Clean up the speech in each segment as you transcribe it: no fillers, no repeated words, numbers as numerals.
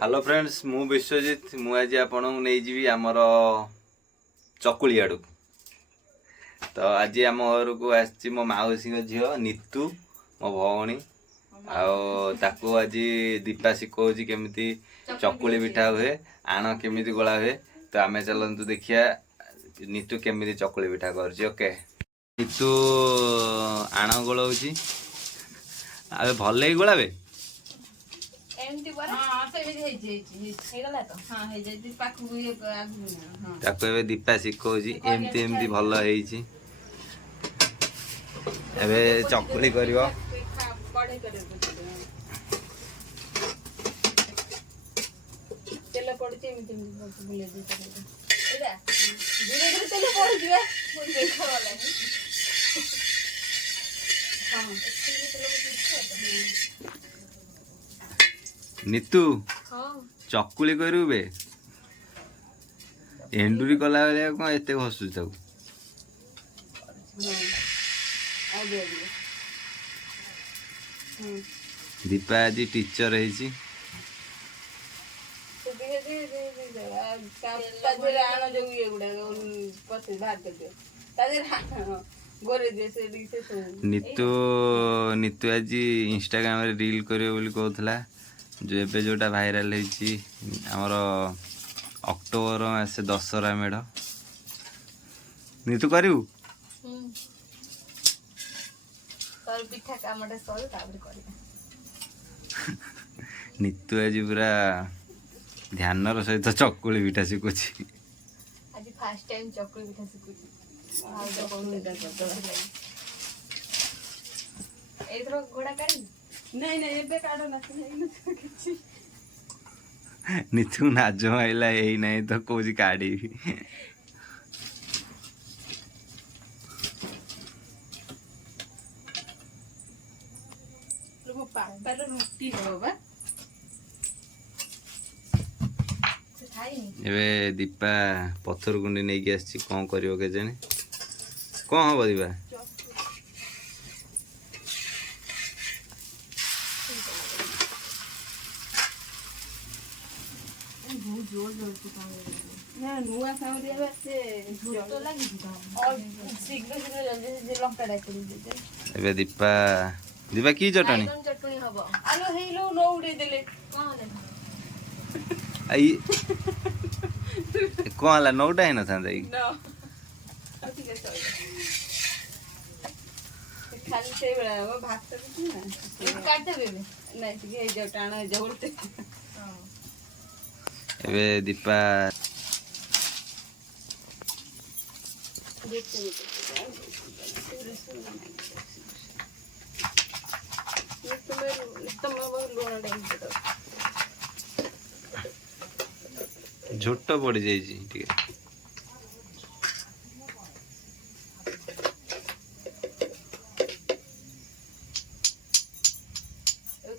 Hello friends मु विश्वजित मु आज आपन नहीं जी आमर चकुली आड़ तो आज आम घर को आसी मो मौसी झील नीतू मो भौणी ताको आज दीपा शिखौची केमिति चकुली पिठा हुए आण केमिति गोला हुए तो आम चलतु देखिया नीतू केमिति चकुली पिठा कर ओके नीतू आण गोलाऊँगी आ भल गोलाबे ताको एबे दीपा शिखौची एमती एमती भल होईची एबे चकुली करिवो तेल पड़ुची एमती एमती बुले दे एडा धीरे धीरे तेल पड़ुची बे मुई देखा वाला हां नीतू चकुली करू बे एंडुरी कला बेले कौन एते घसु ताऊ दीपा आज टीचर है नीतू नीतू आज इंस्टाग्राम रे रील करियो बोली कहउथला जो एबे जोटा भाइराल होईची हमर अक्टोबर मासे दशहरा मेढ़ नीतू करू नीतू आज पूरा ध्यान सहित चकुली पिठा शिखुची आज फर्स्ट टाइम चकुली पिठा शिखुची एथरो घोड़ा काढी नहीं नहीं एबे काढो ना किछि नीतू नाज माइला यही नहीं तो कौची काढ़ी एबे दीपा पत्थर गुंडी नहीं कि आसी कौन करियो के जाने कौन हम दीपा नुआ साउंड से झोटो लागी और शीघ्र शीघ्र जल्दी लंका डाक एबे दीपा दीपा की चटनी चटनी हबो आलो हेलो नो उड़े देले कोन आई कौन ला नौटा है ना था दाई नो ठीक है चल खाली से बेला वो भात तो ना काट देबे नहीं ठीक है जो टाणा जबरते एबे दीपा झोट पड़ जाइए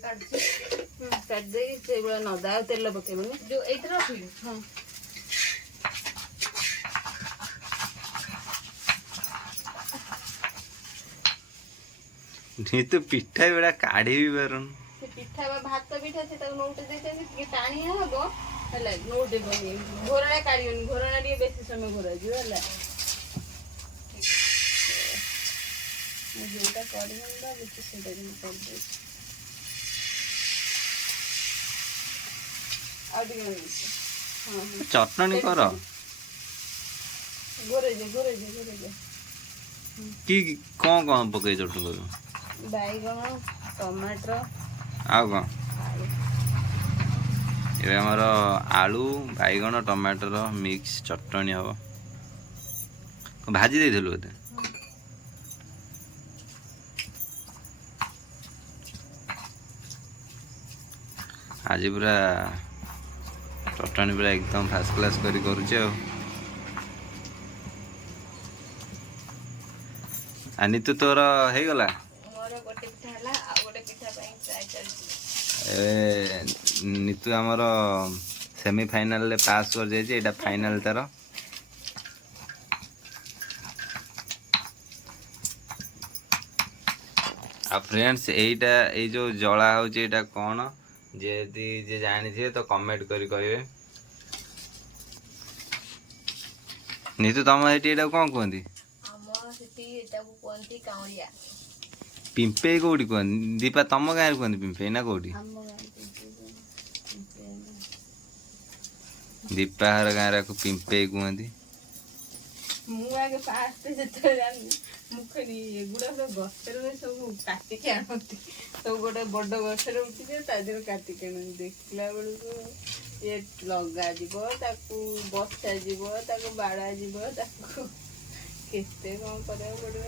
काट दे से बड़ा नदा तेल पकेबनी जो एथरा रखिलु हां नहीं तो पिठा बेड़ा काढ़ी भी पारन से पिठा बा भात पिठा से तक नोट देते कि टाणी हबो हला नोट बनी घोरଣା काढियोनी घोरଣା रे बेसी समय घोरा जो हला जोटा काढियोनी बा बेसी से देनी कर दे आ दियो हां चटनी कर घोरे जे की कौन पकई चटनी कर बैगन टमाटर आउ कौन ये आमर आलू बैगन टमाटर मिक्स चटनी हम भाजी देलु बोधे आज पूरा चटनी पूरा एकदम फास्ट क्लास करुचे आनी तू तोर हो गला नीतू आमर सेमीफाइनाल पास कर जाइए फाइनाल तार आ फ्रेंड्स एटा ए जो जला होचे एटा कोन ଯଦି ଯିଏ ଜାଣିଥିବେ ତ କମେଣ୍ଟ କରି କହିବେ। ନିତୁ ତମ ଏଠି ଏଇଟାକୁ କ'ଣ କୁହନ୍ତି? ଆମର ସେଠି ଏଟାକୁ କୁହନ୍ତି କାଉଁଳିଆ। ପିମ୍ପେଇ କୋଉଠି କୁହନ୍ତି? ଦୀପା ତମ ଗାଁରେ କୁହନ୍ତି ପିମ୍ପେଇ ନା କୋଉଠି? ଆମ ଗାଁରେ ପିମ୍ପେଇ। ଦୀପା ଘର ଗାଁରେ ଆକୁ ପିମ୍ପେଇ କୁହନ୍ତି। ମୁଁ ଆଗେ ଫାଷ୍ଟ ଯେତେବେଳେ ଜାଣିଲି ମୁଁ କହିଲି ଏଗୁଡ଼ା ସବୁ ଗଛରେ ସବୁ କାଟିକି ଆଣନ୍ତି। ସବୁ ଗୋଟେ ବଡ଼ ଗଛରେ ଉଠିଯାଏ ତା ଦେହରେ କାଟିକି ଆଣନ୍ତି। ଦେଖିଲା ବେଳକୁ ଇଏ ଲଗାଯିବ, ତାକୁ ବସାଯିବ, ତାକୁ ବାଡ଼ାଯିବ, ତାକୁ କେତେ କ'ଣ କରିବାକୁ ପଡ଼ିବ।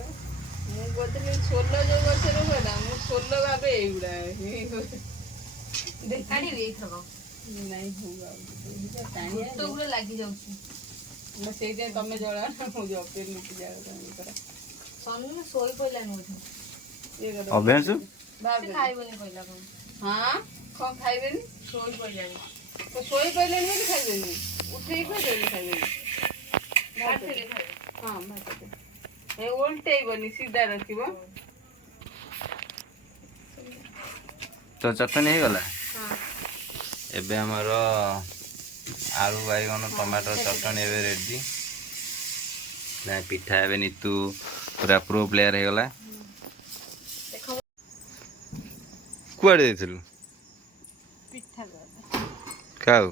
ମୁଁ କହୁଥିଲି ସୋଲ ଯୋଉ ଗଛରେ ହୁଏ ନା, ମୁଁ ସୋଲ ଭାବେ ଏଇଗୁଡ଼ା କାଢିବି ଏଇଥରକ। ନାଇଁ ହଉ ଟାଣିଆ ଗୁଡା ଲାଗି ଯାଉଛି। ସେଇଥିପାଇଁ ତମେ ଜଳା ମୁଁ ଜପେ ଲୁଚି ଜାଳ ସନ୍ନୁ ଶୋଇ ପଇଲାନି ବୋଧେ। ଅଭ୍ୟାସ ସେ ଖାଇବନି କହିଲା କଣ? ହଁ କ'ଣ ଖାଇବେନି? ଶୋଇ ପଇଲାନି। ତ ଶୋଇ ପାଇଲେନି ବୋଲି ଖାଇବେନି, ଉଠେଇକି ଖାଇବେନି ଖାଇବେନି। ଭାତରେ ଖାଇବେ। ହଁ ଭାତ ଏ ଓଲଟେଇବନି, ସିଧା ରଖିବ। ତ ଚଟଣି ହେଇଗଲା। ହଁ ଏବେ ଆମର ଆଳୁ ବାଇଗଣ ଟମାଟୋ ଚଟଣି ଏବେ ରେଡ଼ି। ନା ପିଠା ଏବେ ନିତୁ ପୁରା ପ୍ରୋ ପ୍ଲେୟାର ହେଇଗଲା। କୁଆଡ଼େ ଯାଇଥିଲୁ? ପିଠା ଖାଉ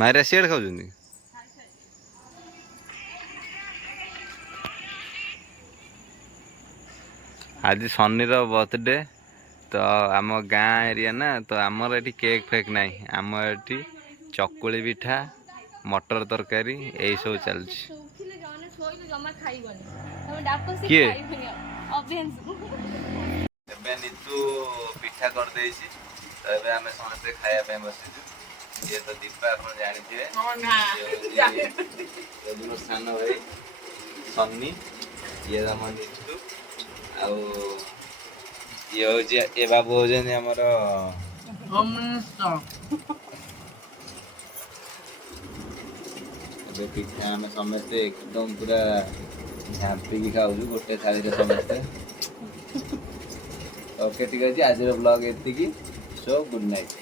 ମାଇରା ସିଆଡ଼େ ଖାଉଛନ୍ତି। ଆଜି ସନ୍ନିର ବର୍ଥଡେ ତ ଆମ ଗାଁ ଏରିଆ ନା, ତ ଆମର ଏଠି କେକ୍ ଫେକ୍ ନାହିଁ। ଆମର ଏଠି ଚକୁଳି ପିଠା, ମଟର ତରକାରୀ ଏଇସବୁ ଚାଲିଛି। ଶୁଖିଲେ ଜଣେ ଶୋଇଲେ ଜମା ଖାଇବନି। ତମେ ଡାକ ସେ କିଏ? ଖାଇବନି ଅଭ୍ୟାସ। ଏବେ ନିତୁ ପିଠା କରିଦେଇଛି, ତ ଏବେ ଆମେ ସମସ୍ତେ ଖାଇବା ପାଇଁ ବସିଛୁ। ଇଏ ତ ଦୀପା ଆପଣ ଜାଣିଥିବେ, ମୋ ସାନ ଭାଇ ସନ୍ନି, ଇଏ ଆମ ନିତୁ, ଆଉ ଇଏ ହଉଛି ଏ ବାବୁ ହଉଛନ୍ତି ଆମର ଏବେ ପିଠା ଆମେ ସମସ୍ତେ ଏକଦମ ପୁରା ଝାମ୍ପିକି ଖାଉଛୁ ଗୋଟେ ଥାଳିରେ ସମସ୍ତେ। ଓକେ ଠିକ୍ ଅଛି, ଆଜିର ବ୍ଲଗ ଏତିକି। So good night.